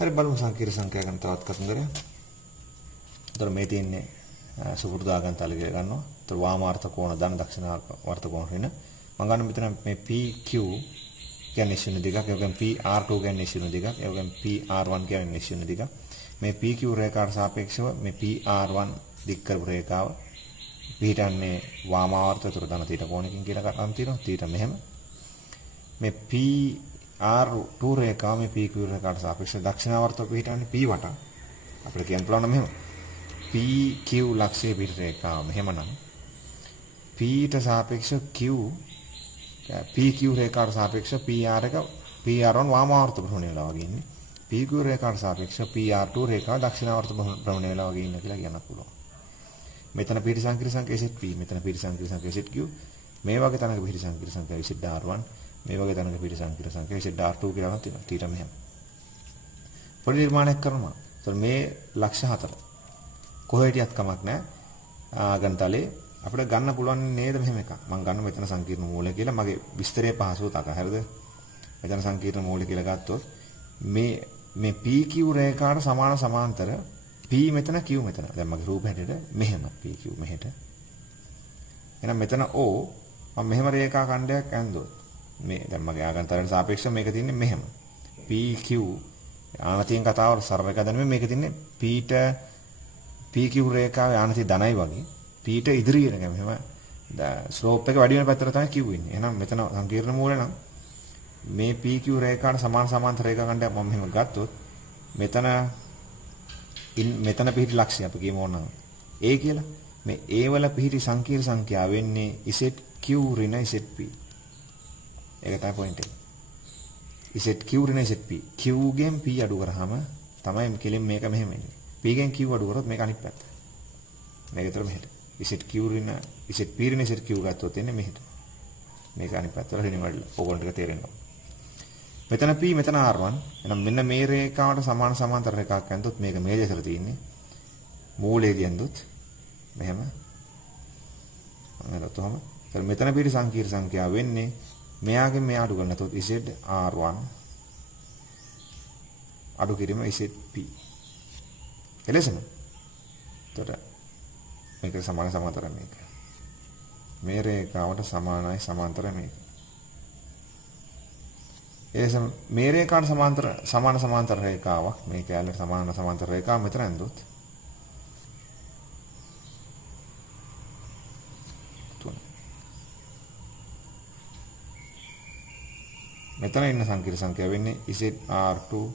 හරි බලමු සංකීර්ණ සංඛ්‍යා ගැන තවත් කතන්දරයක්. ඒතර මේ තියෙන්නේ සුපුරුදාගන් තල කියලා ගන්නවා. ඒතර වාමාර්ථ කෝණ ධන දක්ෂිනාර්ථ කෝණ වෙන. මම ගන්න මෙතන මේ PQ කියන්නේ ශුන්‍ය දෙකක්, ඒ වගේම PR2 කියන්නේ ශුන්‍ය දෙකක්, ඒ වගේම PR1 කියන්නේ ශුන්‍ය දෙකක්. මේ PQ රේඛාවට සාපේක්ෂව මේ PR1 දික් කරපු රේඛාව පිටන්නේ වාමාර්ථ උතර ධන තීට කෝණකින් කියලා ගන්න තියෙනවා. තීට මෙහෙම. මේ PR2 රේඛාව මේ PQ රේඛාවට සාපේක්ෂව දක්ෂිනාවර්තව පිටන්නේ P වට. අපිට කියන්න පුළුවන් මෙහෙම. PQ ලක්ෂයේ පිට රේඛාව මෙහෙමනම් P ට සාපේක්ෂව Q PQ රේඛාවට සාපේක්ෂව PR එක PR1 වාමාවර්ත භ්‍රමණය වෙලා වගේ ඉන්නේ. PQ රේඛාවට සාපේක්ෂව PR2 රේඛාව දක්ෂිනාවර්ත භ්‍රමණය වෙලා වගේ ඉන්න කියලා කියන්න පුළුවන්. මෙතන පිට සංකීර්ණ සංඛ්‍යා ZP, මෙතන පිට සංකීර්ණ සංඛ්‍යා ZQ, මේ වගේ තැනක පිට සංකීර්ණ සංඛ්‍යා ZR1, මේ වගේ තැනක පිට සංකීර්ණ සංඛ්‍යා ZR2 කියලා නම් තියෙනවා. ඊට මෙහෙම. පොඩි නිර්මාණයක් කරනවා. ඒතර මේ ලක්ෂ 4 කොහේ හිටියත් කමක් නැහැ. ගණතලේ අපිට ගන්න පුළුවන් නේද මෙහෙම එකක්. මම ගන්න මෙතන සංකීර්ණ මූලය කියලා මගේ විස්තරයේ පහසුව තක. හරිද? මෙතන සංකීර්ණ මූලය කියලා ගත්තොත් මේ PQ රේඛාවට සමාන සමාන්තර P මෙතන Q මෙතන. දැන් මගේ රූප හැටියට මෙහෙම PQ මෙහෙට. එහෙනම් මෙතන O මම මෙහෙම රේඛා ඛණ්ඩයක් ඇඳුවොත් මේ දැන් මගේ ආගන්තරයට සාපේක්ෂව මේක තින්නේ මෙහෙම. PQ ආනතියෙන් කතාවල සරල එක දැනෙන්නේ මේක තින්නේ PQ රේඛාවේ ආනතිය ධනයි වගේ. P ට ඉදිරියට ගම මෙහෙම ස්ලෝප් එක වැඩි වෙන පැත්තට තමයි Q ඉන්නේ. එහෙනම් මෙතන සංකීර්ණ මූලය නම් මේ PQ රේඛාවට සමාන සමාන්තර රේඛා ඛණ්ඩයක් මම මෙහෙම ගත්තොත් මෙතන පිහිටි ලක්ෂය අපි කියමු ඕනනම් A කියලා. මේ A වල පිහිටි සංකීර්ණ සංඛ්‍යාව වෙන්නේ ZQ ඍණ ZP. ඒක තමයි පොයින්ට් එක. ZQ ඍණ ZP. Q ගෙන් P අඩු කරාම තමයි කෙලින් මේක මෙහෙම එන්නේ. P ගෙන් Q අඩු කරොත් මේක අනිත් පැත්ත. මේක විතර මෙහෙට. ZQ ඍණ ZP ඍණ ZQ ගත්තොත් එන්නේ මෙහෙට. මේක අනිත් පැත්තට ඍණ වල ඕගොල්ලන්ට ටික තේරෙනවා. මෙතන P මෙතන R1. එහෙනම් මෙන්න මේ රේඛාවට සමාන සමාන්තර රේඛාවක් ඇඳුත් මේක මේ දෙසට තියෙන්නේ. මූලයේදී ඇඳුත් මෙහෙම. අනලතොම. ඒත් මෙතන පිටි සංකීර්ණ සංඛ්‍යාව වෙන්නේ මෙයාගෙන් මෙයා අඩු කරන. එතකොට ZR1 අඩු කිරීම ZP. එලෙසම. එතකොට මේක සමාන සමාන්තර මේක. මේ රේඛාවට සමානයි සමාන්තර මේක. එසම මේ රේඛාවට සමාන සමාන්තර රේඛාවක් මේ කැලේ සමාන සමාන්තර රේඛාව මෙතන ඇඳුත් මෙතන ඉන්න සංකීර්ණ සංඛ්‍යාව වෙන්නේ ZR2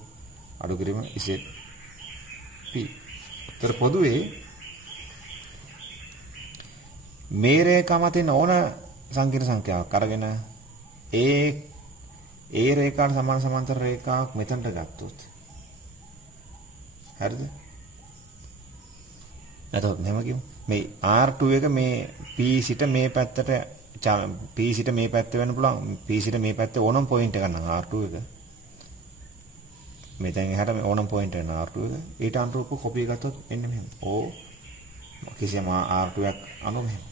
අඩු කිරීම ZP. ඒතර පොදුවේ මේ රේඛාව මතින් ඕන සංකීර්ණ සංඛ්‍යාවක් අරගෙන ඒ රේඛාවට සමාන සමාන්තර රේඛාවක් මෙතනට ගත්තොත් හරිද? එතකොට මෙහෙම කියමු. මේ R2 එක මේ P සිට මේ පැත්තට P සිට මේ පැත්තේ වෙන්න පුළුවන්. P සිට මේ පැත්තේ ඕනම පොයින්ට් එකක් නම් R2 එක. මෙතෙන් එහාට මේ ඕනම පොයින්ට් එක R2 එක. ඊට අනුරූපව කොපි ගත්තොත් එන්නේ මෙහෙම. කිසියම් R2 ක් අනු මෙහෙම.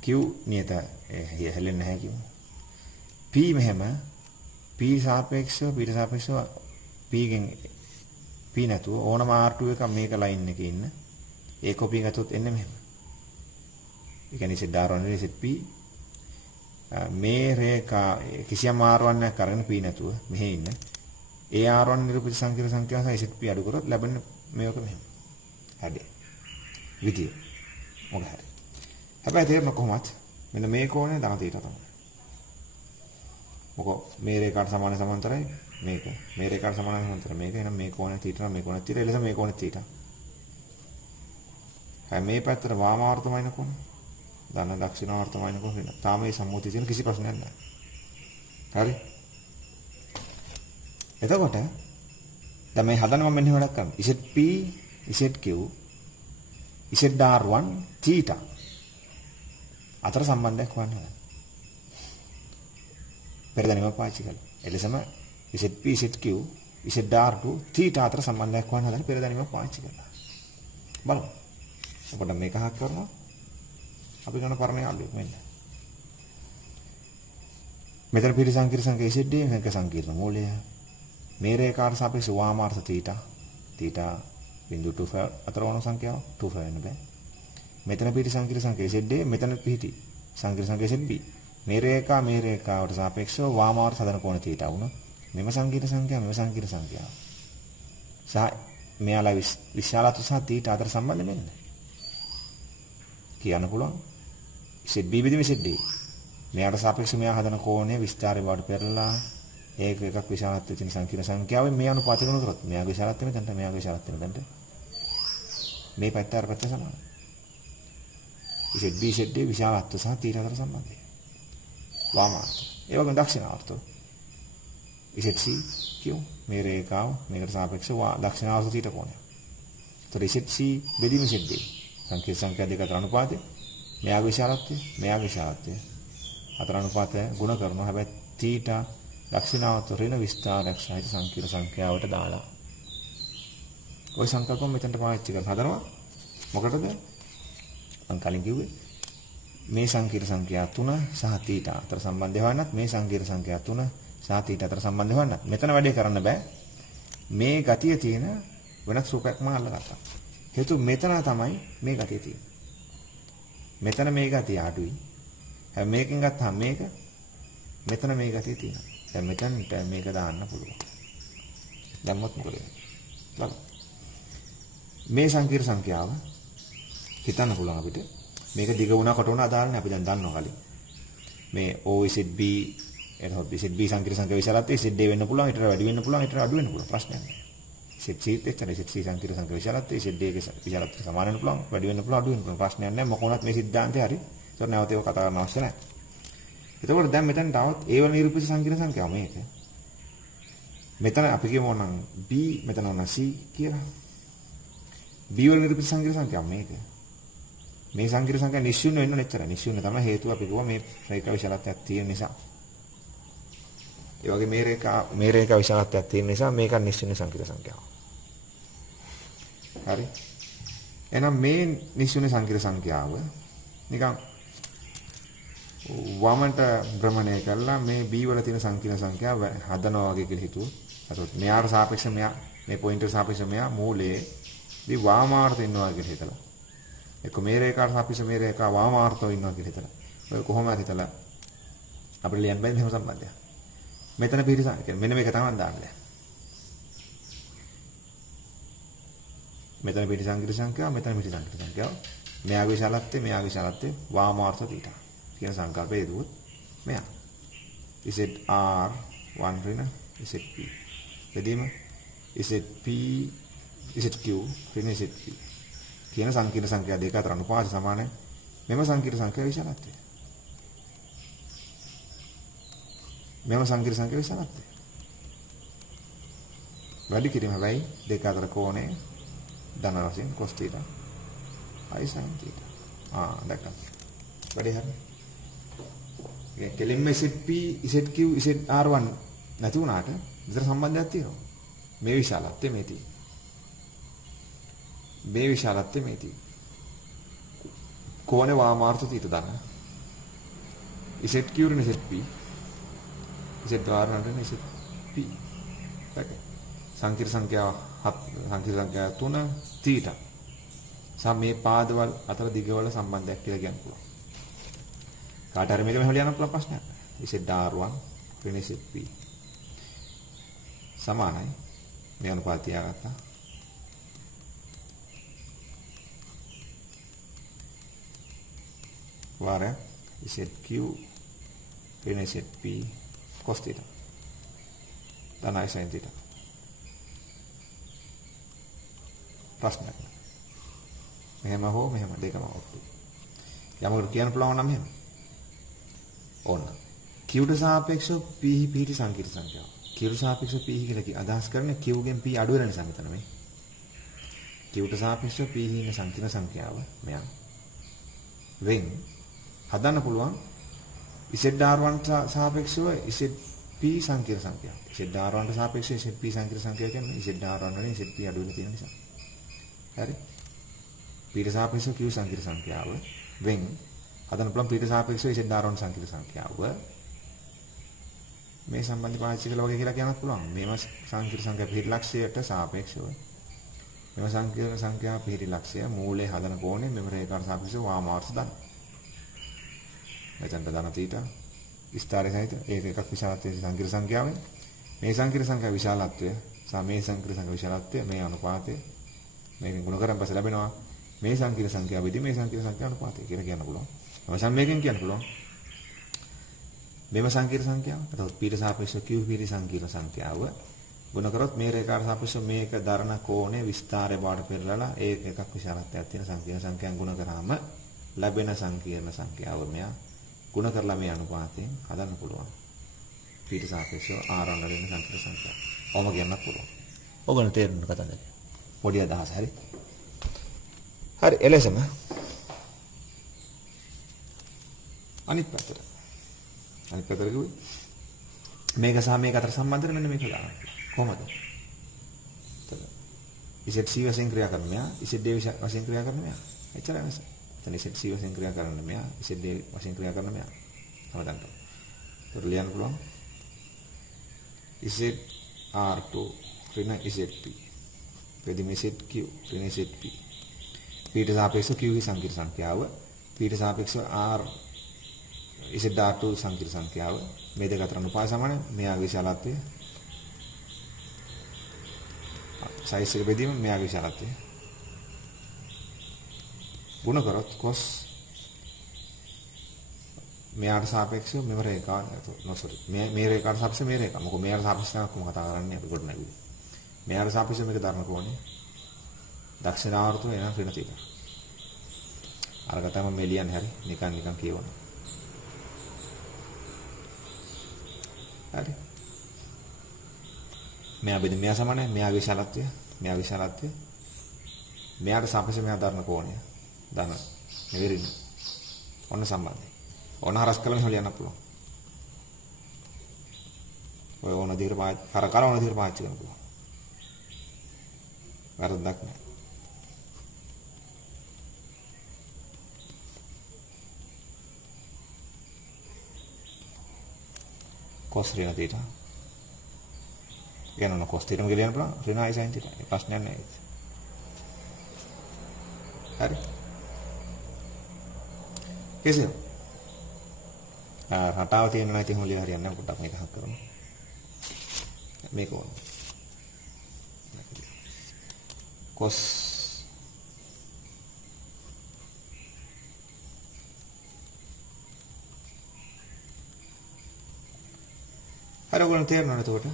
Q නියත හැලෙන්නේ නැහැ කියමු. P මෙහෙම P සාපේක්ෂව P ගෙන් P නැතුව ඕනම R2 එක මේක ලයින් එකේ ඉන්න ඒ කොපි ගත්තොත් එන්නේ මෙහෙම. ඒ කියන්නේ ZR1 ZP මේ රේඛා කිසියම් R1 එකක් අරගෙන P නැතුව මෙහෙ ඉන්න ඒ R1 නිරූපිත සංකීර්ණ සංඛ්‍යාව සහ ZP අඩු කරොත් ලැබෙන මේක මෙහෙම. හරි. විදිය. මොකද හරි. හැබැයි තේරෙන්න කොහොමද? මෙන්න මේ කෝණය ධන තීටා තමයි. මොකෝ මේ රේඛාවට සමාන සමාන්තරයි මේක. මේ රේඛාවට සමාන සමාන්තර මේක. එහෙනම් මේ කෝණය තීටා නම් මේ කෝණය තීටා. එලෙස මේ කෝණය තීටා. හැම මේ පැත්තට වාමාවර්තමයින කෝණය. ධන දක්ෂිනාවර්තමයින කෝණය. තාම මේ සම්මුතිය තියෙන කිසි ප්‍රශ්නයක් නැහැ. හරි. එතකොට දැන් මේ හදන්න මම මෙන්න වැඩක් කරනවා. ZP ZQ ZR1 තීටා අතර සම්බන්ධයක් හොයන්න. පෙරදැනීම පාවිච්චි කළා. එලෙසම ZP ZQ ZR2 තීටා අතර සම්බන්ධයක් හොයන්න හදන පෙරදැනීම පාවිච්චි කළා. බලමු. අපිට මේක හක් කරනවා. අපි ගන්න පරණ යාළුවෙක් මෙන්න. මෙතන පිටි සංකීර්ණ සංඛ්‍යා ZD මේක සංකීර්ණ මූලය. මේ රේඛාවට සාපේක්ෂව වාමාර්ථ θ. θ බිඳු 25 අතර වන සංඛ්‍යාව 25 වෙන්න බෑ. මෙතන පිහිටි සංකීර්ණ සංඛ්‍යාව ZA මෙතන පිහිටි සංකීර්ණ සංඛ්‍යාව ZB. මේ රේඛාවට සාපේක්ෂව වාමාර්ථ හදන කෝණ θ වුණා. මෙම සංකීර්ණ සංඛ්‍යාව මෙම සංකීර්ණ සංඛ්‍යාව. සහ මෙයාලා විශාලත්ව සහ θ අතර සම්බන්ධ මෙන්න. කියන්න පුළුවන්. ZB බෙදීම ZA. මෙයාට සාපේක්ෂව මෙයා හදන කෝණය විස්තරය බවට පෙරලා ඒක එකක් විශාලත්වයේ තියෙන සංකීර්ණ සංඛ්‍යාවෙන් මේ අනුපාත කරන කරොත් මෙයාගේ විශාලත්වය මෙතනට මෙයාගේ විශාලත්වය මෙතනට මේ පැත්ත අර පැත්ත සමානයි. ZB ZA විශාලත්ව සහ θ අතර සම්බන්ධය. වාමාර්ථ. ඒ වගේම දක්ෂිනාර්ථ. ZC Q මේ රේඛාව මේකට සාපේක්ෂව දක්ෂිනාර්ථ θ කෝණය. ඒතර ZC බෙදීම ZA සංකීර්ණ සංඛ්‍යා දෙක අතර අනුපාතය මෙයාගේ විශාලත්වය මෙයාගේ විශාලත්වය අතර අනුපාතය ගුණ කරනවා. හැබැයි θ දක්ෂිනාර්ථ ඍණ විස්තරයක් සහිත සංකීර්ණ සංඛ්‍යාවට දාලා ওই සංකල්පම මෙතනට පාවිච්චි කරලා හදනවා. මොකටද? මම කලින් කිව්වේ මේ සංකීර්ණ සංඛ්‍යා 3 සහ θ අතර සම්බන්ධය හොයන්නත් මේ සංකීර්ණ සංඛ්‍යා 3 සහ θ අතර සම්බන්ධය හොයන්නත් මෙතන වැඩේ කරන්න බෑ. මේ ගතිය තියෙන වෙනස් රූපයක් මම අල්ලගත්තා. හේතුව මෙතන තමයි මේ ගතිය තියෙන්නේ. මෙතන මේ ගතිය අඩුයි. හැබැයි මේකෙන් ගත්තාම මේක මෙතන මේ ගතිය තියෙනවා. දැන් මෙතනට මේක දාන්න පුළුවන්. දැම්මොත් මොකද වෙන්නේ? මේ සංකීර්ණ සංඛ්‍යාව හිතන්න පුළුවන් අපිට. මේක දිග වුණා කොට වුණා අදාළ නැහැ. අපි දැන් දන්නවා කලින්. මේ OZB එතකොට ZB සංකීර්ණ සංඛ්‍යාව විශාලත්වයේ ZA වෙන්න පුළුවන්. ඊට වැඩි වෙන්න පුළුවන්. ඊට අඩු වෙන්න පුළුවන්. ප්‍රශ්නයක් නැහැ. ZC එච්චරයි. ZC සංකීර්ණ සංඛ්‍යාව විශාලත්වයේ ZA ගේ විශාලත්වයට සමාන වෙන්න පුළුවන්. වැඩි වෙන්න පුළුවන්. අඩු වෙන්න පුළුවන්. ප්‍රශ්නයක් නැහැ. මොකෝනත් මේ સિદ્ધාන්තය හරි. ඒතකොට නැවත ඒක කතා කරන්න අවශ්‍ය නැහැ. එතකොට දැන් මෙතන තවත් A වල නිරූපිත සංකීර්ණ සංඛ්‍යාව මේක. මෙතන අපි කියමු නම් B මෙතන නම් C කියලා. B වල නිරූපිත සංකීර්ණ සංඛ්‍යාව මේක. මේ සංකීර්ණ සංඛ්‍යාව නිශ්චුන්න වෙන්න නැච්චර. නිශ්චුන්න තමයි හේතුව අපි කිව්වා මේ රේඛා විශාලත්වයක් තියෙන නිසා. ඒ වගේ මේ රේඛා විශාලත්වයක් තියෙන නිසා මේක නිශ්චුන්න සංකීර්ණ සංඛ්‍යාව. හරි. එහෙනම් මේ නිශ්චුන්න සංකීර්ණ සංඛ්‍යාව නිකන් වමට භ්‍රමණය කළා මේ B වල තියෙන සංකීර්ණ සංඛ්‍යාව හදනවා වගේ කියලා හිතුවොත්. එතකොට මෙයාට සාපේක්ෂව මෙයා මේ පොයින්ටර් සාපේක්ෂව මෙයා මූලයේ දී වාමාර්ථ ඉන්නවා කියලා හිතලා. එක්ක මේ රේඛාවට සාපේක්ෂව මේ රේඛාව වාමාර්ථව ඉන්නවා කියලා හිතලා. ඔය කොහොම හරි හිතලා අපිට ලියන්න බෑ මෙහෙම සම්බන්ධයක්. මෙතන පිටිසන් කියන්නේ මෙන්න මේක තමයි දාන්නේ. මෙතන පිටි සංකීර්ණ සංඛ්‍යාව මෙතන පිටි සංකීර්ණ සංඛ්‍යාව මෙයාගේ විශාලත්වය වාමාර්ථ θ කියන සංකල්පය දුවොත් මෙයා ZR1 ඍණ ZP බෙදීම ZP ZQ ඍණ ZP කියන සංකීර්ණ සංඛ්‍යා දෙක අතර අනුපාත සමානයි. මෙම සංකීර්ණ සංඛ්‍යා විශාලත්වය. මෙම සංකීර්ණ සංඛ්‍යා විශාලත්වය. වැඩි කිරීම හැබැයි දෙක අතර කෝණය ධන වශයෙන් cos θ i sin θ. දැක්කම. වැඩි හරියි. කෙලින්ම ZP ZQ ZR1 නැති වුණාට විතර සම්බන්ධයක් තියෙනවා. මේ විශාලත්වය මේ තියෙන්නේ. මේ විශාලත්වය මේ තියෙන්නේ. කෝණේ වාමාර්ථ θ දාන්න. ZQ ඍණ ZP ZR1 ඍණ ZP. සංකීර්ණ සංඛ්‍යාව 3 θ. සම මේ පාදවල අතර දිගවල සම්බන්ධයක් කියලා කියන්න පුළුවන්. කාට හරි මේක මෙහෙම ලියන්න පුළුවන් ප්‍රශ්නයක්. ZR1 ඍණ ZP සමානයි. මේ අනුපාතය තියාගත්තා. වාරයක් ZQ ඍණ ZP cos θ. ධනයි sin θ. ප්‍රශ්නයක්. මෙහෙම හෝ මෙහෙම දෙකම ඔප්පු. යමකට කියන්න පුළුවන් නම් මෙහෙම. ඕන. Q ට සාපේක්ෂව P පිහිටි සංකීර්ණ සංඛ්‍යාව. Q ට සාපේක්ෂව P කියලා අදහස් කරන්නේ Q ගෙන් P අඩු වෙන නිසා මෙතන මේ. Q ට සාපේක්ෂව P හින සංකීර්ණ සංඛ්‍යාව මෙයන්. වෙන් හදන්න පුළුවන් ZR1 සාපේක්ෂව ZP සංකීර්ණ සංඛ්‍යාව. ZR1 ට සාපේක්ෂව ZP සංකීර්ණ සංඛ්‍යාව කියන්නේ ZR1 වලින් ZP අඩු වෙන තියෙන නිසා. හරි. P ට සාපේක්ෂව Q සංකීර්ණ සංඛ්‍යාව වෙන් හදන්න පුළුවන් P ට සාපේක්ෂව ZR1 සංකීර්ණ සංඛ්‍යාව මේ සම්බන්ධ පාවිච්චි කළා වගේ කියලා කියන්නත් පුළුවන්. මේව සංකීර්ණ සංඛ්‍යා පිරිලක්ෂයට සාපේක්ෂව මෙම සංකීර්ණ සංඛ්‍යා පිරිලක්ෂය මූලයේ හදන කෝණය මෙම රේඛාවට සාපේක්ෂව වාමාර්ථ දන්න. මෙතනට දාන තීටා විස්තරය සහිත ඒක එකක් විශාලත්වයේ සංකීර්ණ සංඛ්‍යාවෙන් මේ සංකීර්ණ සංඛ්‍යා විශාලත්වය සහ මේ සංකීර්ණ සංඛ්‍යා විශාලත්වය මේ අනුපාතය මේකෙන් ගුණ කරන් පස්සේ ලැබෙනවා මේ සංකීර්ණ සංඛ්‍යාව විදි මේ සංකීර්ණ සංඛ්‍යා අනුපාතය කියලා කියන්න පුළුවන්. අවසන් මේකෙන් කියන්න පුළුවන් මෙම සංකීර්ණ සංඛ්‍යාව එතකොට පීට සාපේක්ෂව q පිරි සංකීර්ණ සංඛ්‍යාව ගුණ කරොත් මේ රේඛාවට සාපේක්ෂව මේක දරන කෝණය විස්තරය බවට පෙරලලා ඒක එකක් විශාලත්වයක් තියෙන සංකීර්ණ සංඛ්‍යාවෙන් ගුණ කරාම ලැබෙන සංකීර්ණ සංඛ්‍යාව මෙයා ගුණ කරලා මේ අනුපාතයෙන් හදන්න පුළුවන්. පීට සාපේක්ෂව ආරවණ වෙන සංකීර්ණ සංඛ්‍යාව. ඔහොම කියන්නත් පුළුවන්. ඔයගොල්ලෝ තේරුම් ගන්නද? පොඩි අදහස හරි. හරි එලෙසම අනිත් පැත්තට කිව්වේ මේක සහ මේක අතර සම්බන්ධය මෙන්න මේක ගන්න. කොහොමද? ඉසෙට් C වශයෙන් ක්‍රියා කරන මෙයා ඉසෙට් D වශයෙන් ක්‍රියා කරන මෙයා. එච්චරයි නේද? එතන ඉසෙට් C වශයෙන් ක්‍රියා කරන මෙයා ඉසෙට් D වශයෙන් ක්‍රියා කරන මෙයා. හවදන්ට. ඒක ලියන්න පුළුවන්. ඉසෙට් R2 ඍණ ඉසෙට් P. ප්‍රතිම ඉසෙට් Q ඍණ ඉසෙට් P. පීට සාපේක්ෂව Q හි සංකීර්ණ සංඛ්‍යාව පීට සාපේක්ෂව R ඉසෙට් R2 සංකීර්ණ සංඛ්‍යාව මේ දෙක අතර අනුපාත සමාන මෙයාගේ විශාලත්වය සයිස් එක බෙදීම මෙයාගේ විශාලත්වය ගුණ කරොත් cos මෙයාට සාපේක්ෂව මෙව රේඛාව මේ රේඛාවට සාපේක්ෂව මේ රේඛාව මොකද මෙයාට සාපේක්ෂව කොහොම කතා කරන්නේ අපි කොට නැගුවේ මෙයාට සාපේක්ෂව මේක ධර්ම කෝණය දක්ෂිනාවර්ත වෙන ඍණ තීටා අරක තමයි මේ ලියන්නේ හරි නිකන් කියවන හරි මෙයා බෙද මෙයා සමානයි මෙයාගේ විශාලත්වය මෙයාට සාපේක්ෂව මෙයා ධර්ම කෝණය ධන මෙවරින් ඔන්න සම්බන්ධයි ඕන හරස් කළම ලියන්න පුළුවන් ඔය ඕන දිගට කර ඕන දිගට පාවිච්චි කරන්න පුළුවන් වැරද්දක් නෑ cos ඍණ තීටා යනවා cos තීටාම කියලා යන්න පුළුවන් ඍණ i sin තීටා ප්‍රශ්නයක් නෑ ඒක හරි කෙසේ රටාව තියෙනවා නම් ඉතින් හොලිය හරියන්නේ නැහැ පොඩ්ඩක් මේක හක් කරමු මේක ඕන cos හරි ඔයගොල්ලෝ තේරෙනවද එතකොට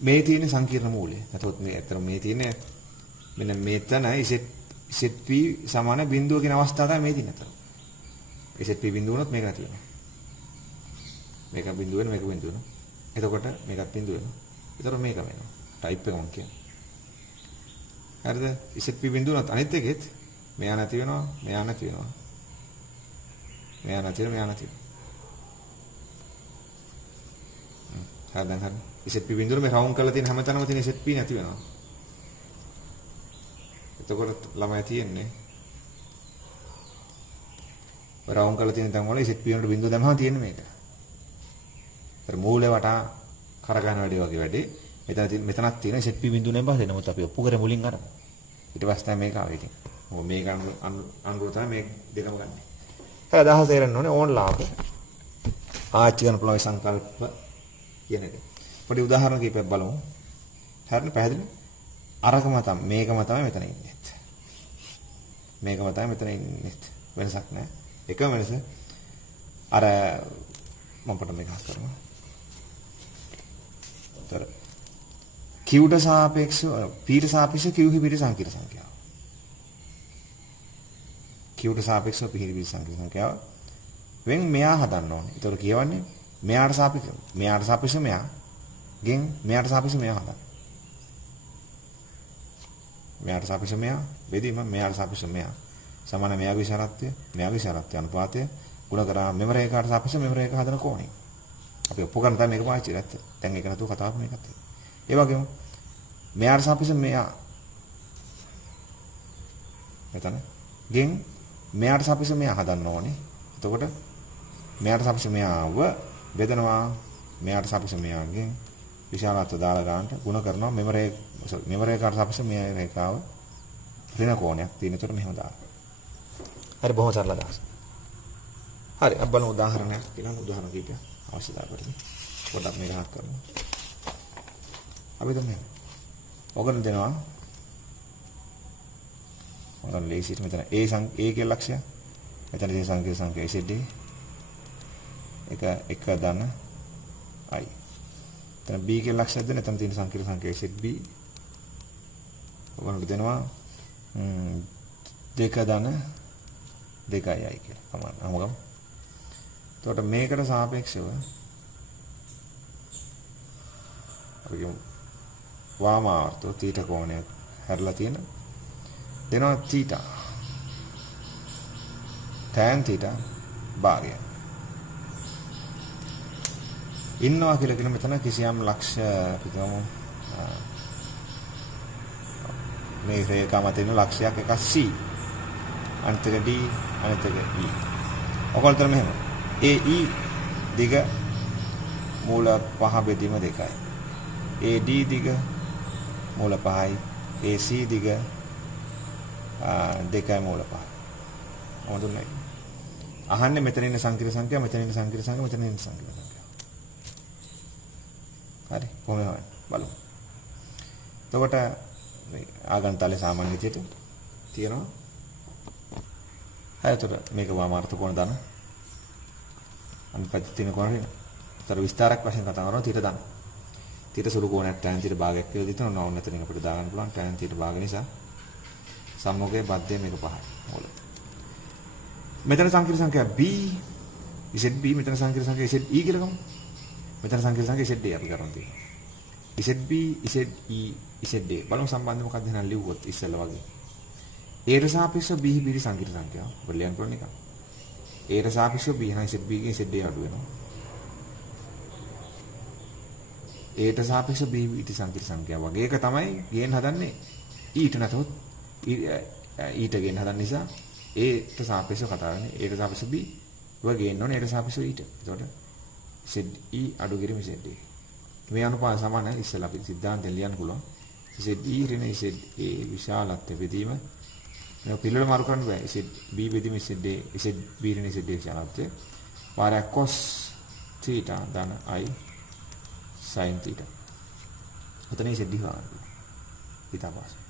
මේ තියෙන සංකීර්ණ මූලය. එතකොට මේ අතර මේ තියෙන මෙන්න මෙතන ඉසෙට් p සමාන බිඳුව කියන අවස්ථාව තමයි මේ තියෙන අතර. ඉසෙට් p බිඳුව වුණොත් මේක නැති වෙනවා. මේක බිඳුව වෙන මේක බිඳුව වෙනවා. එතකොට මේකත් බිඳුව වෙනවා. ඒතර මේක වෙනවා. ටයිප් එක මොන කියන්නේ. හරිද? ඉසෙට් p බිඳුව වුණොත් අනිත් එකෙත් මෙයා නැති වෙනවා, මෙයා නැති වෙනවා. මෙයා නැති වෙනවා. හරි දැන් හරි. ඉසෙට් p බිඳුව මේ රවුන්ඩ් කරලා තියෙන හැමතැනම තියෙන ඉසෙට් p නැති වෙනවා. එතකොට ළමයි තියෙන්නේ රවුන්ඩ් කරලා තියෙන තැන් වල ඉසෙට් p වලට බිඳුව දැම්මම තියෙන්නේ මේක. ඒතර මූලේ වටා කරගන්න වැඩි වගේ වැඩි. මෙතනක් තියෙන ඉසෙට් p බිඳුව නෙමෙයි පස්සේ නමුත් අපි ඔප්පු කරේ මුලින් අරමු. ඊට පස්සේ තමයි මේක ආවේ ඉතින්. මොකද මේක අනුර තමයි මේ දෙකම ගන්න. හරි අදහස තේරෙන්න ඕනේ ඕන්ලාක. ආච්චි ගන්න පුළුවන් සංකල්ප කියන එක. පොඩි උදාහරණ කිහිපයක් බලමු. හරිනේ පැහැදිලි? අරකම තමයි මේකම තමයි මෙතන ඉන්නේ. මේකම තමයි මෙතන ඉන්නේ. වෙනසක් නැහැ. එකම වෙනස අර මම පොඩ්ඩක් මේක හස් කරනවා. තර q-ට සාපේක්ෂව p-ට සාපේක්ෂව q හිපිට සංකීර්ණ සංඛ්‍යාව. q-ට සාපේක්ෂව p හිපිට සංකීර්ණ සංඛ්‍යාව වෙන් මෙයා හදන්න ඕනේ. ඒතර කියවන්නේ මෙයාට සාපේක්ෂව මෙයා ගෙන් මෙයාට සාපේක්ෂව මෙයා හදන්න. මෙයාට සාපේක්ෂව මෙයා බෙදීම මෙයාට සාපේක්ෂව මෙයා සමාන මෙයාගේ විශාලත්වය අනුපාතය ගුණ කරා මෙම රේඛාවට සාපේක්ෂව මෙම රේඛාව හදන කෝණය. අපි ඔප්පු කරන තමයි මේක පාවිච්චි කරන්නේ. දැන් ඒක නතුව කතා කරන එකත්. ඒ වගේම මෙයාට සාපේක්ෂව මෙයා මෙතන ගෙන් මෙයාට සාපේක්ෂව මෙයා හදන්න ඕනේ. එතකොට මෙයාට සාපේක්ෂව මෙයාව බෙදනවා මෙයාට සාපේක්ෂව මෙයාගෙන් විශාලත්ව දාලා ගන්නට ಗುಣ කරනවා මෙම රේඛාවට සාපේක්ෂව මේ රේඛාව ඍණ කෝණයක් තියෙනතර මෙහෙම දානවා. හරි බොහොම සරල අදහස. හරි අපි බලමු උදාහරණයක් කියලා උදාහරණ කීපයක් අවශ්‍යතාවකට පොඩ්ඩක් මේක හත් කරමු. අපි දැන් ඔගන දෙනවා ඔගන ලේසියට මෙතන A කියලා ලක්ෂය මෙතන තියෙන සංඛ්‍යා ZD එක දන I. එතන B කියලා ලක්ෂයක් දෙන්න එතන තියෙන සංඛ්‍යා ZB ඔගනට දෙනවා දෙක දන 2i කියලා. තමයි අහමුගම. එතකොට මේකට සාපේක්ෂව අපි කියමු වාමාර්ථ තීට කෝණයක් හැරලා තියෙන දෙනවා තීටා tan තීටා භාගය ඉන්නවා කියලා කියන මෙතන කිසියම් ලක්ෂ පිටම මේ රේඛාව මත තියෙන ලක්ෂයක් එකක් C අනිත් එක D අනිත් එක E ඔකල්තර මෙහෙම AE දිග මූල 5 බෙදීම 2යි AD දිග මූල 5යි AC දිග 2යි මූල 5යි මොදුන්නේ අහන්නේ මෙතන ඉන්න සංකීර්ණ සංඛ්‍යාව මෙතන ඉන්න සංකීර්ණ සංඛ්‍යාව මෙතන ඉන්න සංකීර්ණ සංඛ්‍යාව හරි කොහොමද බලමු එතකොට මේ ආගන්තාලේ සාමාන්‍ය විදියට තියෙනවා හරිතර මේක වාමාර්ථ කෝණ දාන අනිත් පැත්තේ තියෙන කෝණ නේ ඒතර විස්තරයක් වශයෙන් කතා කරනවා තීර දාන තීර සුළු කෝණයක් tan තීර භාගයක් කියලා දිතන ඕන නැතරින් අපිට දාගන්න පුළුවන් tan තීර භාග නිසා සම්මුඛයේ බද්ධය මේක 5යි මොකද මෙතන සංකීර්ණ සංඛ්‍යා B ZB මෙතන සංකීර්ණ සංඛ්‍යා ZE කියලා ගමු මෙතන සංකීර්ණ සංඛ්‍යා ZD අපි කරන් තියෙනවා ZB ZE ZD බලමු සම්බන්ධය මොකක්ද එහෙනම් ලිව්වොත් ඉස්සෙල්ලා වගේ ඒට සාපේක්ෂව B පිරි සංකීර්ණ සංඛ්‍යාව බලියන් කරන එක ඒට සාපේක්ෂව B නම් ZB ගේ ZD අඩු වෙනවා ඒට සාපේක්ෂව B පිරි සංකීර්ණ සංඛ්‍යාව වගේ එක තමයි ගේන්න හදන්නේ ඊට නැතොත් ඊට ගේන්න හදන නිසා ඒට සාපේක්ෂව කතා කරන්නේ ඒට සාපේක්ෂව B ඔය ගේන්න ඕනේ ඒට සාපේක්ෂව ඊට එතකොට ZE අඩු කිරීම ZD මේ අනුපාත සමානයි ඉස්සෙල්ලා අපි සිද්ධාන්තයෙන් ලියන්න පුළුවන් ZE ඍණ ZA විශාලත්වය බෙදීම මේ පිළිවෙල මාරු කරන්න බෑ ZB බෙදීම ZA ZB ඍණ ZA විශාලත්වය වාරයක් cos theta ධන I sin theta එතන ZD හොයන්න ඊටපස්සේ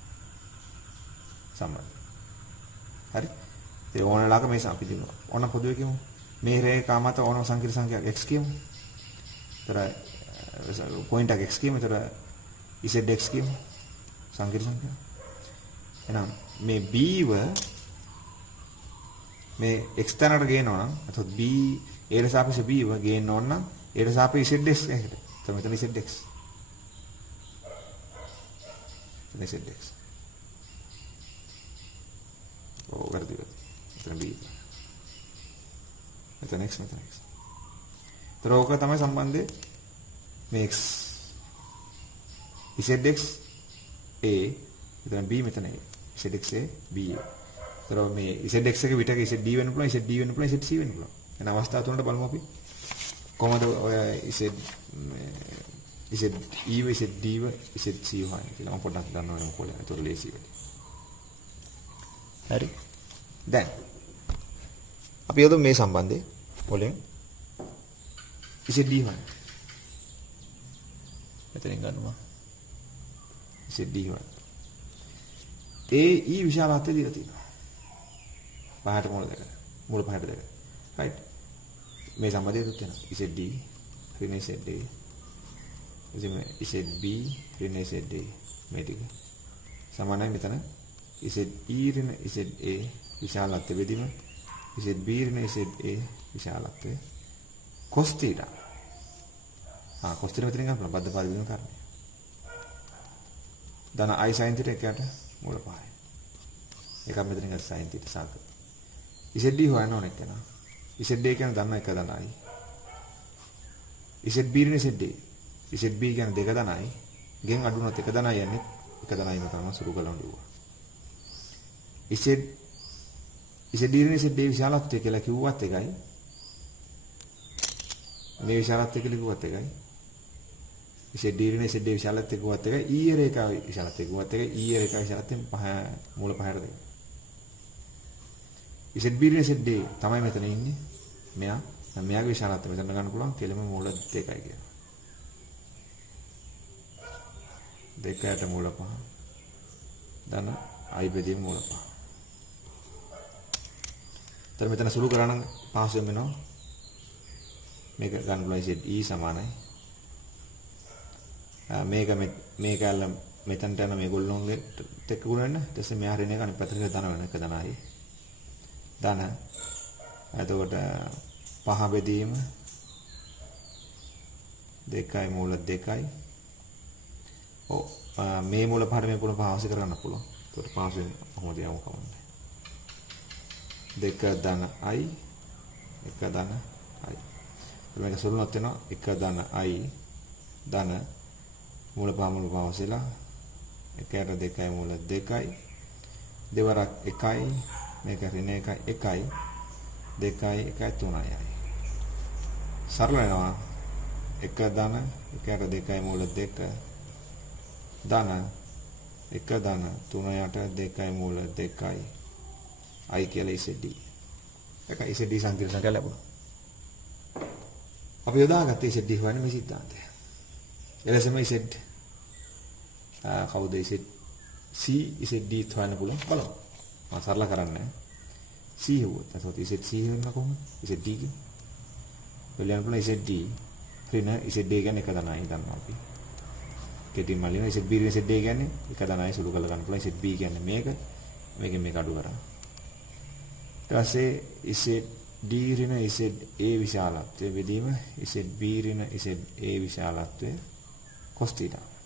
සම්බන්ධ හරි ඒ ඕනලාක මේ අපි දිනුවා ඕන පොදුවේ කියමු මේ රේඛා මත ඕන සංකීර්ණ සංඛ්‍යාවක් x කියමු ඒතර පොයින්ට් එක x කියමු ඒතර zx කියමු සංකීර්ණ සංඛ්‍යාව එහෙනම් මේ b ව මේ x තැනකට ගේනවා නම් අතොත් b a ට සාපේක්ෂව b ව ගේන්න ඕන නම් a ට සාපේක්ෂව zx එකට එතන මෙතන zx එතන zx ඔව් වැරදි එතන b මෙතන x මෙතන x තරෝක තමයි සම්බන්ධය මේ x zx a මෙතන b මෙතන a zx a b තරෝ මේ zx එක විතක zd වෙන්න පුළුවන් zd වෙන්න පුළුවන් zc වෙන්න පුළුවන් එන අවස්ථා තුනට බලමු අපි කොහොමද ඔය z e ව zd ව zc හොයන්නේ කියලා මම පොඩ්ඩක් ගන්නවා මොකද ඒතර ලේසි වෙයි හරි දැන් අපි යොදමු මේ සම්බන්ධය වලින් ZD හොයන්න. මෙතනින් ගන්නවා. ZD හොයන්න. AE විශාලත්වය දීලා තියෙනවා. පහට මොන දෙක? මුල පහට දෙක. right. මේ සම්බන්ධය දුක් වෙනවා. ZD ඍණ ZD. ZB ඍණ ZD මේ ටික. සමානයි මෙතන ZE ඍණ ZA විශාලත්වය බෙදීම ZB ඍණ ZA විශාලත්වය cos theta cos theta මෙතනින් ගන්න බද්ධ පරිවිණ කරන්නේ ධන I sin theta එකට මූල 5යි එකක් මෙතනින් ගන්න sin theta සාක ZD හොයන්න ඕන එකන ZD කියන්නේ දන්න එක දනයි ZB ඍණ ZA ZB කියන්නේ දෙක දනයි ගෙන් අඩුනොත් එක දනයි යන්නේ එක දනයි මතම සුරු කරලා දුවා ZD ඍණ ZA විශාලත්වය කියලා කිව්වත් එකයි මේ විශාලත්වය කියලා කිව්වත් එකයි. ZD ඍණ ZD විශාලත්වය කිව්වත් එකයි. E රේඛාව විශාලත්වය කිව්වත් එකයි. E රේඛාව විශාලත්වයෙන් මූල පහයට දෙක. ZB ඍණ ZD තමයි මෙතන ඉන්නේ. මෙයාගේ විශාලත්වය මෙතන ගන්න පුළුවන් කෙලෙම මූල 2යි කියලා. 2ට මූල 5. ධන I බෙදීම මූල 5. තර මෙතන සුළු කරා නම් පහසුවෙන් වෙනවා. මේක ගන්න පුළුවන් ZE සමානයි. මේක ඇල්ල මෙතනට යන මේගොල්ලෝගේ එක්ක ගුණ වෙන. ඊට පස්සේ මෙහා ඍණ එක අනිත් පැත්තට ධන වෙන එක ධනයි. ධන. එතකොට 5 බෙදීම 2යි මූල 2යි. ඔව් මේ මූල පහට මේ මූල පහ අවශ්‍ය කරගන්න පුළුවන්. එතකොට පහසුවෙන් කොහොමද යමු කවන්නේ. 2 ධන I 1 ධන I. මේක සුළුනොත් වෙනවා 1 ධන I ධන මූල පහ අවශ්‍යලා 1ට 2යි මූල 2යි දෙවරක් 1යි මේක ඍණ 1යි 1යි 2යි 1යි 3යි. සරල වෙනවා 1 ධන 1ට 2යි මූල 2 ධන 1 ධන 3ට 2යි මූල 2යි I කියලා ZD. එකයි ZD සංකීර්ණ සංඛ්‍යා ලැබුණා. අපි යොදාගත්තේ ZD හොයන්නේ මේ සිද්ධාන්තය. එලෙසම Z කවුද C ZD හොයන්න පුළුවන් බලමු. මම සරල කරන්නේ. C හුවොත් එතකොට Z C වෙන්න කොහොමද? ZD කියන්නේ. බලන්න පුළුවන් ZD ඍණ ZD කියන්නේ එක දනයි දන්නවා අපි. කෙටින් මලින ZB ඍණ ZD කියන්නේ එක දනයි සුළු කරලා ගන්න පුළුවන්. ZB කියන්නේ මේකෙන් මේක අඩු කරා. ඊට පස්සේ ZD ඍණ ZA විශාලත්වය බෙදීම ZB ඍණ ZA විශාලත්වය cos θ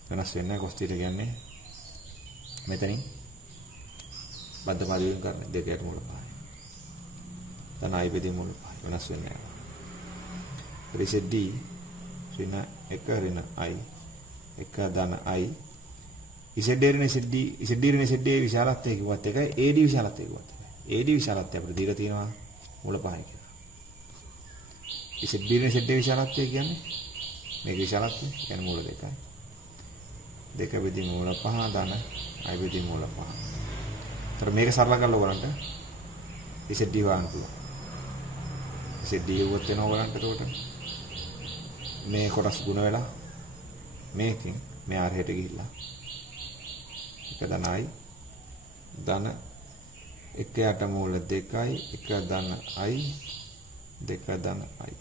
වෙනස් වෙන්නේ නැහැ. cos θ කියන්නේ මෙතනින් බද්ධ පාදයෙන් කරන දෙකයට මූල පහයි. දැන් I බෙදීම මූල පහයි වෙනස් වෙන්නේ නැහැ. ZD ඍණ 1 ඍණ I 1 ධන I ZD ඍණ ZD විශාලත්වය කිව්වත් එකයි AD විශාලත්වය කිව්වත් AD විශාලත්වය අපිට දීලා තියෙනවා මූල 5යි කියලා. ZB ඍණ ZD විශාලත්වය කියන්නේ මේක විශාලත්වය කියන්නේ මූල 2යි. 2 බෙදීම මූල 5 ධන I බෙදීම මූල 5. ඒතර මේක සරල කරලා බලන්න ZD හොයන්න පුළුවන්. ZD උවත් වෙනවා බලන්න එතකොට මේ කොටස් ගුණ වෙලා මේකෙන් මේ ආරයට ගිහිල්ලා 1 ධන I ධන 1ට මූල 2යි 1 ධන I 2 ධන I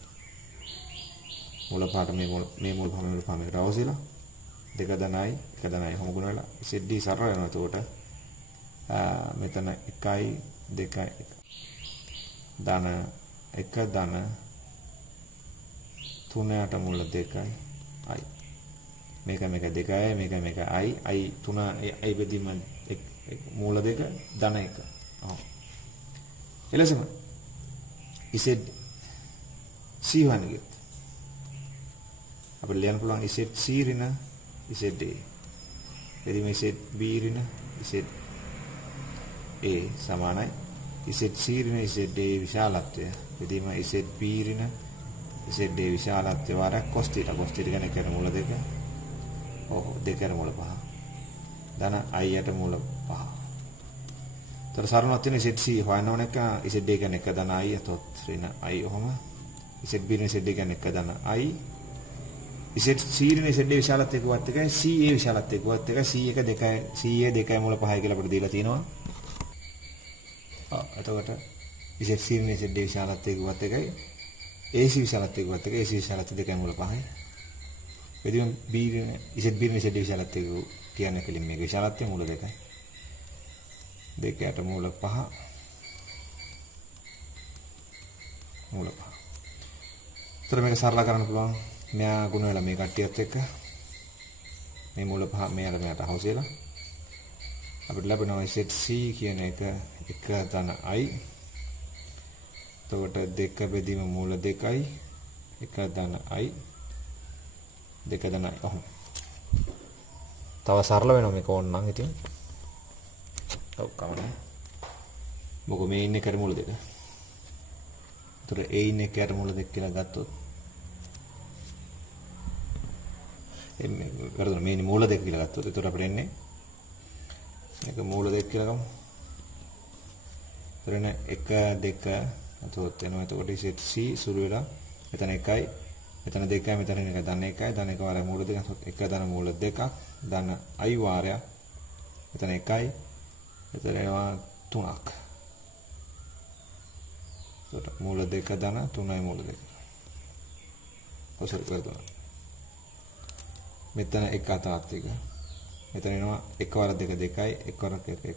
මූල පාට මේ මූල පහමකට අවශ්‍යලා 2 ධන I 1 ධන I කොහොම ගුණ වෙලා ZD සරල වෙනවා. එතකොට මෙතන 1යි 2යි ධන 1 ධන 3ට මූල 2යි I මේක 2යි මේක I 3 I බෙදීම මූල 2 ධන 1. එලෙසම Z C වන්නේ අපිට ලියන්න පුළුවන් Z C ඍණ ZA එදිම ZB ඍණ ZA සමානයි Z C ඍණ ZA විශාලත්වය එදිම ZB ඍණ ZA විශාලත්වය වරක් cos θ කියන්නේ කර මූල 2 2 මූල 5 ධන I යට මූල 5. තර සරණවත් වෙන ZC හොයන්න ඕන එක ZD කියන්නේ 1 ධන I එතොත් ඍණ I ඔහම ZB ඍණ ZD කියන්නේ 1 ධන I ZC ඍණ ZD විශාලත්වය කිව්වත් එකයි CA විශාලත්වය කිව්වත් එකයි C1 2 CA 2 මූල 5 කියලා අපිට දීලා තියෙනවා. එතකොට ZC ඍණ ZD විශාලත්වය කිව්වත් එකයි AC විශාලත්වය කිව්වත් එකයි AC විශාලත්වය 2 මූල 5යි. එදින B ඍණ ZB ඍණ ZD විශාලත්වය කියන්නේ කලින් මේක විශාලත්වය මූල 2යි. 2ට මූල 5 මූල 5. ඒතර මේක සරල කරන්න පුළුවන්. මෙයා ගුණ වෙලා මේ කට්ටියත් එක්ක මේ මූල 5 මෙයාට මෙයාට හවුසෙලා අපිට ලැබෙනවා ZC කියන එක 1 ධන I. එතකොට 2 බෙදීම මූල 2යි 1 ධන I 2 ධන I. ඔහොම. තව සරල වෙනවා මේක ඕන නම් ඉතින්. ඔව් කවන්නේ. මොකද මේ ඉන්නේ කර මූල 2. ඒතර A ඉන්නේ කර මූල 2 කියලා ගත්තොත් කරදර මේ මූල දෙක කියලා ගත්තොත් ඒතර අපිට එන්නේ මේක මූල දෙක කියලා ගමු. එතන 1 2 අතොත් එනවා. එතකොට ඉසෙට් C සුළු වෙලා මෙතන 1යි මෙතන 2යි මෙතන 1 ධන 1යි ධන 1 වාරය මූල දෙක 1 ධන මූල 2ක් ධන I වාරයක් මෙතන 1යි මෙතන ඒවා 3ක්. එතකොට මූල 2 ධන 3යි මූල 2. කොසල් කරනවා. මෙතන 1 අතවත් එක. මෙතන එනවා 1 වර 2 2යි 1 වර 1 1යි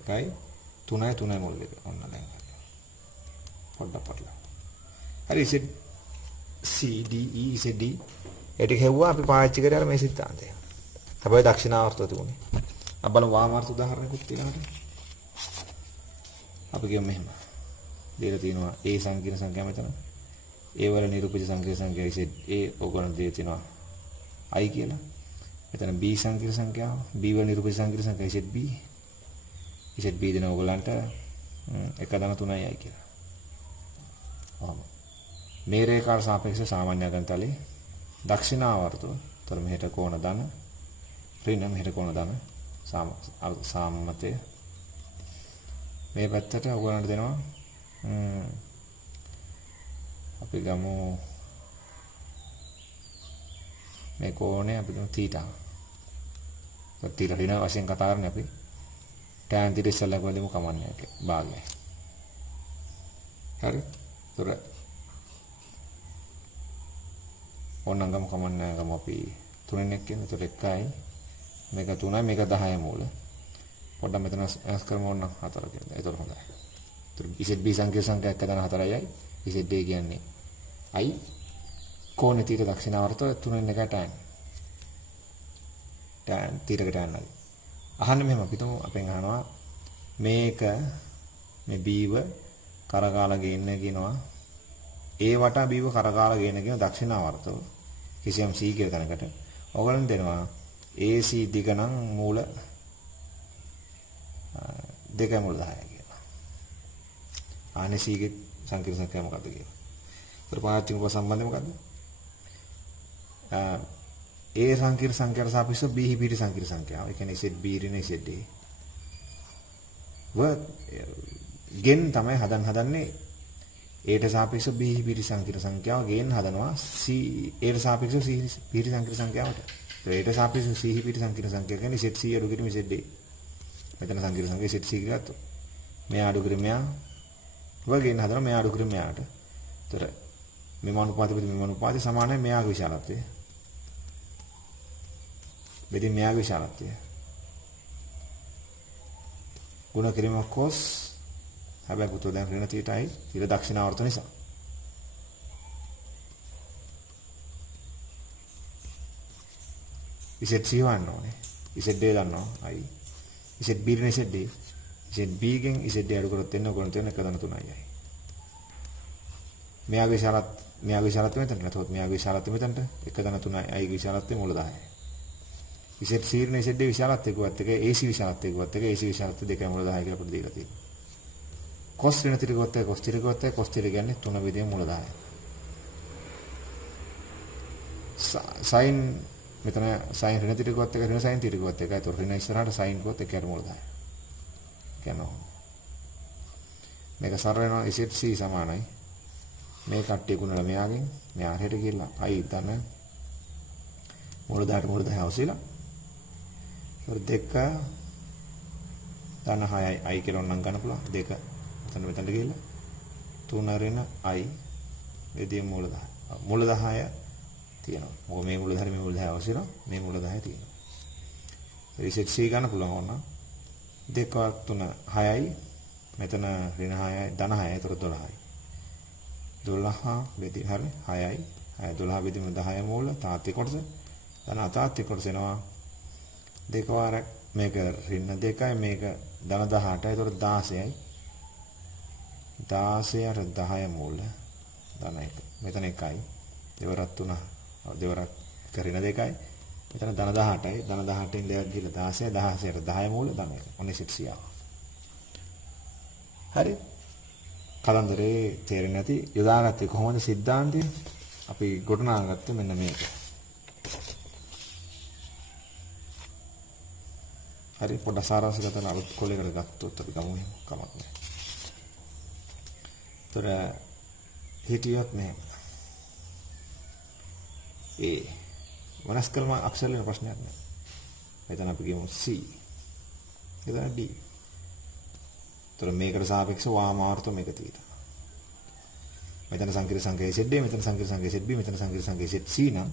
3යි 3යි මූල 2. ඔන්න දැන් හරි. පොඩ්ඩක් පටලවා. හරි ඉතින් C D E ඉතින් D ඒක හෙව්වා අපි පාවිච්චි කරේ අර මේ සිද්ධාන්තය. හැබැයි දක්ෂිනාවර්තය තිබුණේ. අපි බලමු වාමාර්ථ උදාහරණයකුත් තියෙනවාට. අපි කියමු මෙහෙම. දීලා තියෙනවා A සංකීර්ණ සංඛ්‍යාව මෙතන. A වල නිරූපිත සංකීර්ණ සංඛ්‍යාව ඉතින් A ඕගොල්ලෝ දීලා තියෙනවා I කියලා. මෙතන B සංකීර්ණ සංඛ්‍යාව B වල නිරූපිත සංකීර්ණ සංඛ්‍යාව ඉතින් B. ඉතින් B දෙන ඕගොල්ලන්ට 1.3යි කියලා. මේ රේඛාවට සාපේක්ෂව සාමාන්‍ය අගන්තලේ දක්ෂිනාවර්තය. ତර මෙහෙට කෝණ ධන ඍණ මෙහෙට කෝණ ධන සාමතය. මේ පැත්තට ඔයගොල්ලන්ට දෙනවා අපි ගමු මේ කෝණය අපි ගමු θ. θ ඍණ වශයෙන් කතා කරන්නේ අපි tan θ ඉස්සෙල්ලා කොහෙදම කමන්නේ භාගය. හරි. තොර ඕනංගම කමන්නේ ගම අපි 3 ක් කියන. එතකොට 1යි මේක 3යි මේක 10යි මූල. පොඩ්ඩක් මෙතන වෙනස් කරමු ඕන 4 කියන. එතකොට හොඳයි. එතකොට ඉසෙට් B සංකේත සංඛ්‍යා 1.4යි ඉසෙට් D කියන්නේ I කෝණේ තීර දක්ෂිනාවර්තය 3 1යි tan. tan තීරකට යනවා. අහන්න මෙහෙම අපි තුමු අපෙන් අහනවා මේක මේ B ව කරකාලා ගේන්න කියනවා. A වටා B ව කරකාලා ගේන්න කියන දක්ෂිනාවර්තය කිසියම් C කියලා තැනකට ඔයගොල්ලන් දෙනවා AC දිග නම් මූල 2 මූල 10 කියලා. ආනේ C ගේ සංකීර්ණ සංඛ්‍යාව මොකක්ද කියලා. ඒතර පාච්චික උපසම්බන්ධය මොකක්ද? A සංකීර්ණ සංඛ්‍යාවට සාපේක්ෂව B හිපිට සංකීර්ණ සංඛ්‍යාව. ඒ කියන්නේ Z B ඍණ Z D. ගෙන් තමයි හදන්නේ A ට සාපේක්ෂව B හිපිට සංකීර්ණ සංඛ්‍යාව ගෙන් හදනවා C A ට සාපේක්ෂව C හිපිට සංකීර්ණ සංඛ්‍යාවට. A ට සාපේක්ෂව C හිපිට සංකීර්ණ සංඛ්‍යාව කියන්නේ Z C අඩු කිරීම Z D. මෙතන සංකීර්ණ සංඛ්‍යාව Z C කියලා ගත්තොත් මෙයා අඩු කිරීම මෙයා වගේ හදනවා මෙයා අඩු කිරීම මෙයාට. ඒතර මේ අනුපාතය බෙදීම මේ අනුපාතය සමානයි මෙයාගේ විශාලත්වය. බෙදීම මෙයාගේ විශාලත්වය. ගුණ කිරීම cos හැබැයි පුතෝ දැන් ඍණ θයි ඊළ දක්ෂිනාවර්ත නිසා. ඉසෙට් C වන්න ඕනේ. ඉසෙට් D ගන්නවා I. ඉසෙට් B ඍණ ඉසෙට් D. ඉසෙට් B ගෙන් ඉසෙට් D අඩු කරොත් එන්න ඕගොල්ලෝ තියෙන 1.3යි. මෙයාගේ විශාලත්වය මෙතනට. එතකොට මෙයාගේ විශාලත්වය මෙතනට 1.3යි. I ගේ විශාලත්වය මූල 10යි. ඉසෙට් C ඍණ ඉසෙට් D විශාලත්වය කිව්වත් එක AC විශාලත්වය කිව්වත් එක AC විශාලත්වය 2 මූල 10 කියලා අපිට දීලා තියෙනවා. cos ඍණ තිරගොත් එක cos තිරගොත් එක cos තිර කියන්නේ 3 විදිහේ මූල 10යි. sin මෙතන sin ඍණ තිරගොත් එක ඍණ sin තිරගොත් එක. ඒතකොට ඍණ ඉස්සරහට sin ගොත් එක යට මූල 10යි. කියනවා. මේක සරල වෙනවා ඉසෙට් C සමානයි. මේ කට්ටිය ගුණලා මෙයාගෙන් මෙයා හරියට ගිහලා I ධන මූල 10ට මූල 10 අවශ්‍යලා. ඒතකොට 2 ධන 6යි I කියලා නම් ගන්න පුළුවන්. 2 මෙතනට ගිහලා 3 ඍණ I බෙදීම මූල 10. මූල 10 තියෙනවා. මොකද මේ මූල 10 මේ මූල 10 අවශ්‍යලා මේ මූල 10 තියෙනවා. ඉසෙට් C ගන්න පුළුවන් ඕන. 2 3 6යි මෙතන ඍණ 6යි ධන 6යි. ඒතකොට 12යි. 12 බෙදී හරි 6යි 6 12 බෙදීම 10 මූල තාත්ති කොටස ධන අතාත්ති කොටස එනවා දෙක වාරක් මේක ඍණ 2යි මේක ධන 18යි. ඒතකොට 16යි 16ට 10 මූල ධන 1 මෙතන 1යි දෙවරක් 3 දෙවරක් ඍණ 2යි මෙතන ධන 18යි ධන 18න් දෙකක් ගිහලා 16 16ට 10 මූල ධන 1 ඔන්න 60. හරි කලන්දරේ තේරෙන්නේ නැති යොදාගත්තේ කොහොමද સિદ્ધාන්තය අපි ගොඩනගාගත්තේ මෙන්න මේක. හරි පොඩ්ඩක් සාරාංශගත කරලා අලුත් කොලයකට ගත්තොත් අපි ගමු එහෙම කමක් නැහැ. ତොර හිටියොත් මෙහෙම. ඒ වෙනස් කළම අක්ෂර වලින් ප්‍රශ්නයක් නැහැ. එතන අපි කියමු C. එතන D. තොර මේකට සාපේක්ෂව වාමාර්ථ මේක තියෙනවා. මෙතන සංකීර්ණ සංඛ්‍යා ZD, මෙතන සංකීර්ණ සංඛ්‍යා ZB, මෙතන සංකීර්ණ සංඛ්‍යා ZC නම්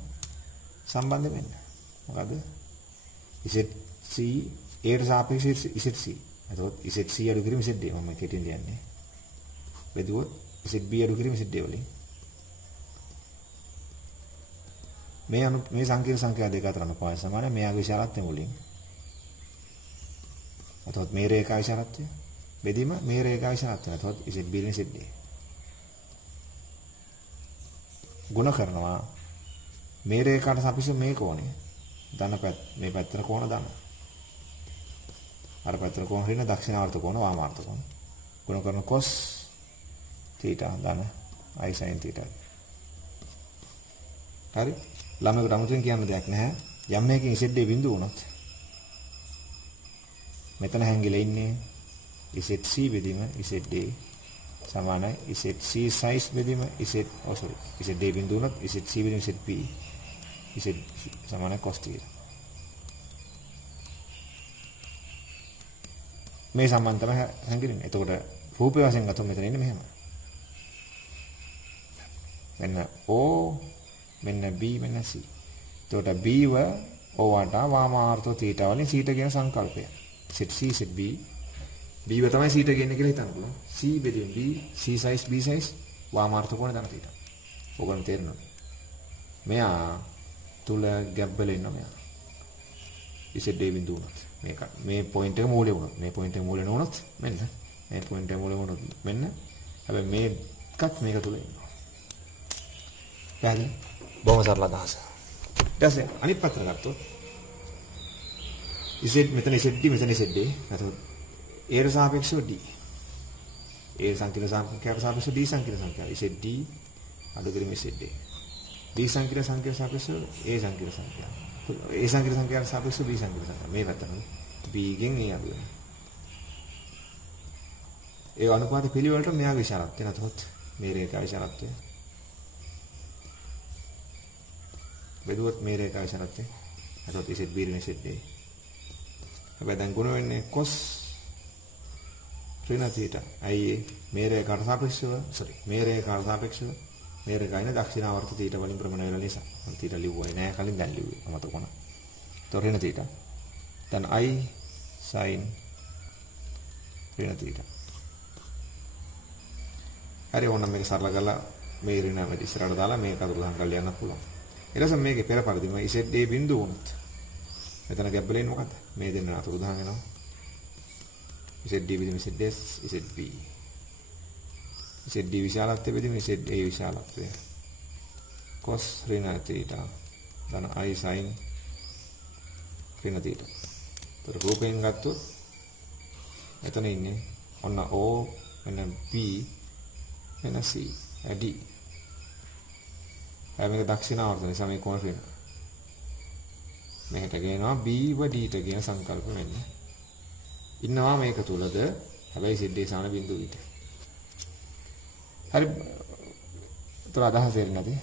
සම්බන්ධ වෙන්න. මොකද ZC ඒට සාපේක්ෂව ZC. එතකොට ZC අඩු කිරීම ZD මම කෙටියෙන් කියන්නේ. බෙදුවොත් ZB අඩු කිරීම ZD වලින්. මේ සංකීර්ණ සංඛ්‍යා දෙක අතර අනුපාතය සමානයි මෙයාගේ විශාලත්වය මුලින්. එතකොට මේ රේඛා විශාලත්වය බෙදීම මේ රේඛා විශාලත්වය. එතකොට ZB වලින් ZD. ගුණ කරනවා මේ රේඛාට සාපේක්ෂව මේ කෝණය. ධන පැත්ත මේ පැත්තට කෝණ ධන. අර පැත්තට කෝණ ඍණ දක්ෂිනාවර්ත කෝණ වාමාර්ථ කෝණ. ගුණ කරන cos θ ධන i sin θ. හරි. ළමයට අමුතුවෙන් කියන්න දෙයක් නැහැ. යම් මේකකින් ZD බිඳුව වුණොත් මෙතන හැංගිලා ඉන්නේ ZC බෙදීම ZD සමානයි ZC size බෙදීම ZD බිඳුව වුණොත් ZC බෙදීම ZP Z සමානයි cos θ. මේ සම්බන්ධ තමයි හැංගින්නේ. එතකොට රූපය වශයෙන් ගත්තොත් මෙතන ඉන්නේ මෙහෙම. මෙන්න O මෙන්න B මෙන්න C. එතකොට B ව O වට වාමාර්ථ θ වලින් θ කියන සංකල්පය. ZC ZB B ව තමයි θ කියන්නේ කියලා හිතන්න පුළුවන්. C බෙදීම B C size B size වාමාර්ථ කෝණ ධන θ. ඔයගොල්ලන් තේරෙනවද? මෙයා තුල ගැප් වල ඉන්නවා මෙයා. ZD බිඳුව උනත් මේක මේ පොයින්ට් එක මූලය වුණොත් මේ පොයින්ට් එක මූලය නොවුනොත් මෙන්න මේ පොයින්ට් එක මූලය වුණොත් මෙන්න හැබැයි මේකත් මේක තුල ඉන්නවා. පැහැදිලි? බොහොම සරල අදහස. ඊට පස්සේ අනිත් පැත්තට ගත්තොත් Z මෙතන ZD මෙතන ZD. එතකොට A සාපේක්ෂව D. A සංකීර්ණ සංඛ්‍යාවට සාපේක්ෂව D සංකීර්ණ සංඛ්‍යාව. ZD අඩු කිරීම ZD. D සංකීර්ණ සංඛ්‍යාවට සාපේක්ෂව A සංකීර්ණ සංඛ්‍යාව. A සංකීර්ණ සංඛ්‍යාවට සාපේක්ෂව B සංකීර්ණ සංඛ්‍යාව. මේ පැත්තට B ගෙන් A අඩු වෙනවා. ඒ අනුපාත පිළිවෙලට මෙයාගේ විශාලත්වය නැතොත් මේ රේඛා විශාලත්වය බෙදුවොත් මේ රේඛා විශාලත්වය නැතොත් ZB ඍණ ZD. හැබැයි දැන් ගුණ වෙන්නේ cos ඍණ θ. අයි මේ රේඛාට සාපේක්ෂව මේ රේඛාට සාපේක්ෂව මේ රේඛායින දක්ෂිනාවර්ත θ වලින් ප්‍රමණය වෙන නිසා මම θ ලිව්වයි නෑ කලින් දැන් ලිව්වේ අමතක වුණා. તો ඍණ θ. දැන් I sin ඍණ θ. හරි ඕනම් මේක සරල කරලා මේ ඍණ වැඩි ඉස්සරහට දාලා මේක අතුරු දහම් කරලා යන්න පුළුවන්. ඊට පස්සේ මේකේ පෙර පරිදිම ZD බිඳුව වුණොත් මෙතන ගැප් වල ඉන්නේ මොකද්ද? මේ දෙන්න අතුරු දහම් වෙනවා. ZD බෙදීම ZS ZB. ZD විශාලත්වය බෙදීම ZA විශාලත්වය. cos ඍණ θ ධන I sin ඍණ θ. ඒතර රූපයෙන් ගත්තොත් එතන ඉන්නේ ඔන්න O මෙන්න B මෙන්න C D. මේක දක්ෂිනාවර්ත නිසා මේ කෝණ ඍණ. මේකට කියනවා B ව D ට කියන සංකල්ප වෙන්න. ඉන්නවා මේක තුලද හැබැයි ZD සමාන බිඳුව විතර. හරි. ඒතර අදහස එන්නේ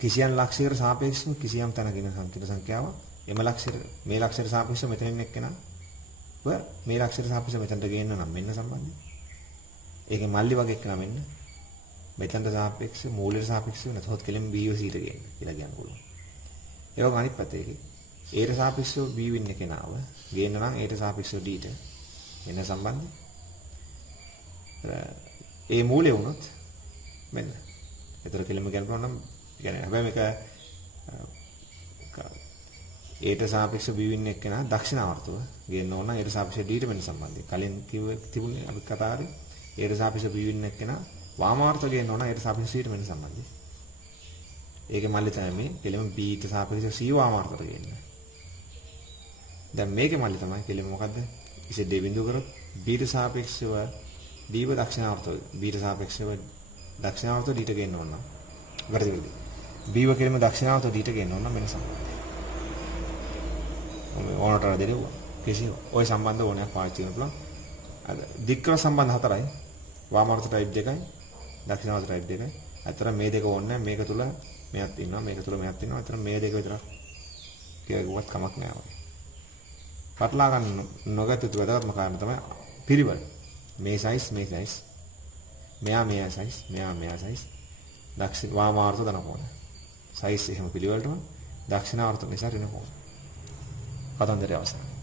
කිසියම් ලක්ෂයකට සාපේක්ෂව කිසියම් තැනකින් සංකීර්ණ සංඛ්‍යාව එම ලක්ෂයට මේ ලක්ෂයට සාපේක්ෂව මෙතනින් එක්කෙනා මේ ලක්ෂයට සාපේක්ෂව මෙතනට ගේන්න නම් මෙන්න සම්බන්ධය. ඒකේ මල්ලි වගේ එක්කෙනා මෙන්න මෙතනට සාපේක්ෂව මූලයට සාපේක්ෂව නැතහොත් කෙලෙම B ව C ට ගේන්න කියලා කියන්න පුළුවන්. ඒ වගේ අනිත් පැත්තේ A ට සාපේක්ෂව B වෙන්න කෙනාව ගේන්න නම් A ට සාපේක්ෂව D ට මෙන්න සම්බන්ධය. ඒ මූලය වුණොත් මෙන්න. ඒතර කෙලෙම ගන්න පුළුවන් නම් කියන්නේ හැබැයි මේක ඒට සාපේක්ෂව B වෙන්න එක්කෙනා දක්ෂිනාවර්තව ගේන්න ඕන නම් ඒට සාපේක්ෂව D ට වෙන්න සම්බන්ධය. කලින් තිබුණේ අපි කතා කරේ ඒට සාපේක්ෂව B වෙන්න එක්කෙනා වාමාර්ථ ගේන්න ඕන ඒට සාපේක්ෂව C ට වෙන්න සම්බන්ධය. ඒකේ මල්ලි තමයි මේ කෙලෙම B ට සාපේක්ෂව C වාමාර්ථයට ගේන්න. දැන් මේකේ මල්ලි තමයි කෙලෙම මොකද්ද? ZD බිඳුව කරොත් B ට සාපේක්ෂව D ව දක්ෂිනාවර්තව B ට සාපේක්ෂව දක්ෂිනාවර්තව D ට ගේන්න ඕන නම් වැරදිද? B ව කෙලෙම දක්ෂිනාවර්තව D ට ගේන්න ඕන නම් මෙන්න සම්බන්ධය. ඕනට දෙලුවා. කිසි ওই සම්බන්ධ ඕනයක් පාවිච්චි කරන්න පුළුවන්. අද දික්ක්‍ර සම්බන්ධ හතරයි. වාමාර්ථ ටයිප් දෙකයි, දක්ෂිණාර්ථ ටයිප් දෙකයි. අතර මේ දෙක ඕනේ මේක තුල මෙයක් ඉන්නවා, මේක තුල මෙයක් ඉන්නවා. අතර මේ දෙක විතර කියවුවත් කමක් නෑ වගේ. පටලා ගන්න නොගත යුතු වැදගත්ම කාරණා තමයි පිළිවෙල. මේ සයිස් මේ සයිස්. මෙයා සයිස්, මෙයා සයිස්. දක්ෂිණ වාමාර්ථ දනකොන. සයිස් එහෙම පිළිවෙලටම දක්ෂිණාර්ථ නිසා ඍණ කොන. කතන්දරය අවසන්.